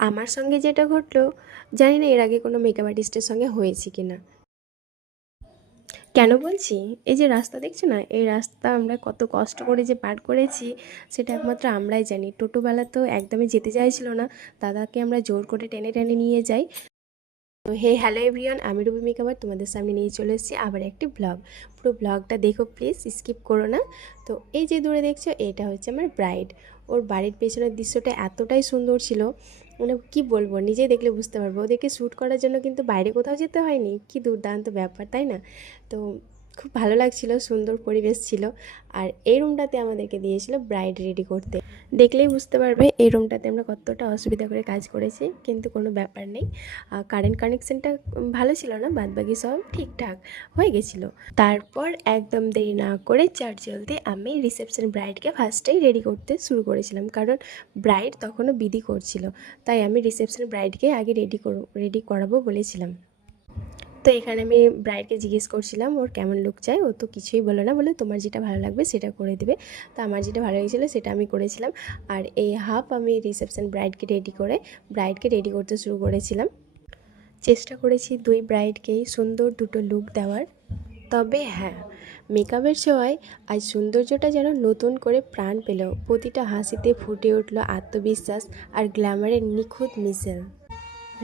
আমার সঙ্গে যেটা ঘটলো, জানি না এর আগে কোনো মেকআপ আর্টিস্টের সঙ্গে হয়েছে কি না। কেন বলছি? এই যে রাস্তা দেখছো না, এই রাস্তা আমরা কত কষ্ট করে যে পার করেছি সেটা একমাত্র আমরাই জানি। টোটোওয়ালা তো একদমই যেতে চাইছিল না, দাদাকে আমরা জোর করে টেনে টেনে নিয়ে যাই। তো হে হ্যালো এভরিওয়ান, আমি রুবি মেকআপার তোমাদের সামনে নিয়ে চলে এসেছি আবার একটি ব্লগ। পুরো ব্লগটা দেখো প্লিজ, স্কিপ করো না। তো এই যে দূরে দেখছো, এটা হচ্ছে আমার ব্রাইড। ওর বাড়ির পেছনের দৃশ্যটা এতটাই সুন্দর ছিল, মানে কি বলবো, নিজেই দেখলে বুঝতে পারবো। ওদেরকে শ্যুট করার জন্য কিন্তু বাইরে কোথাও যেতে হয়নি। কি দুর্দান্ত ব্যাপার, তাই না? তো খুব ভালো লাগছিল, সুন্দর পরিবেশ ছিল। আর এই রুমটাতে আমাদেরকে দিয়েছিল ব্রাইড রেডি করতে। দেখলেই বুঝতে পারবে এই রুমটাতে আমরা কতটা অসুবিধা করে কাজ করেছি, কিন্তু কোনো ব্যাপার নেই। কারেন্ট কানেকশানটা ভালো ছিল না, বাদবাকি সব ঠিকঠাক হয়ে গেছিলো। তারপর একদম দেরি না করে চটজলদি আমি রিসেপশন ব্রাইডকে ফার্স্টেই রেডি করতে শুরু করেছিলাম, কারণ ব্রাইড তখনও বিধি করছিল। তাই আমি রিসেপশন ব্রাইডকে আগে রেডি করাবো বলেছিলাম। তো এখানে আমি ব্রাইডকে জিজ্ঞেস করছিলাম ওর কেমন লুক চাই। ও তো কিছুই বলে না, বলে তোমার যেটা ভালো লাগবে সেটা করে দেবে। তো আমার যেটা ভালো লেগেছিলো সেটা আমি করেছিলাম। আর এই হাফ আমি রিসেপশন ব্রাইডকে রেডি করতে শুরু করেছিলাম। চেষ্টা করেছি দুই ব্রাইডকেই সুন্দর দুটো লুক দেওয়ার। তবে হ্যাঁ, মেকআপের ছোঁয়ায় আজ সৌন্দর্যটা যেন নতুন করে প্রাণ পেল। প্রতিটা হাসিতে ফুটে উঠল আত্মবিশ্বাস আর গ্ল্যামারের নিখুঁত মিশেল।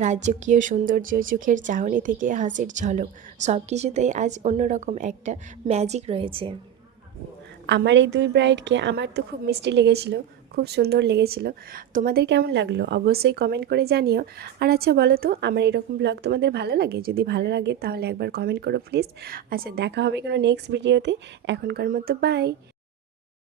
রাজকীয় সৌন্দর্য, চোখের চাহনি থেকে হাসির ঝলক, সব কিছুতেই আজ অন্যরকম একটা ম্যাজিক রয়েছে। আমার এই দুই ব্রাইডকে আমার তো খুব মিষ্টি লেগেছিলো, খুব সুন্দর লেগেছিলো। তোমাদের কেমন লাগলো অবশ্যই কমেন্ট করে জানিও। আর আচ্ছা বলো তো, আমার এরকম ব্লগ তোমাদের ভালো লাগে? যদি ভালো লাগে তাহলে একবার কমেন্ট করো প্লিজ। আচ্ছা, দেখা হবে কোনো নেক্সট ভিডিওতে। এখনকার মতো বাই।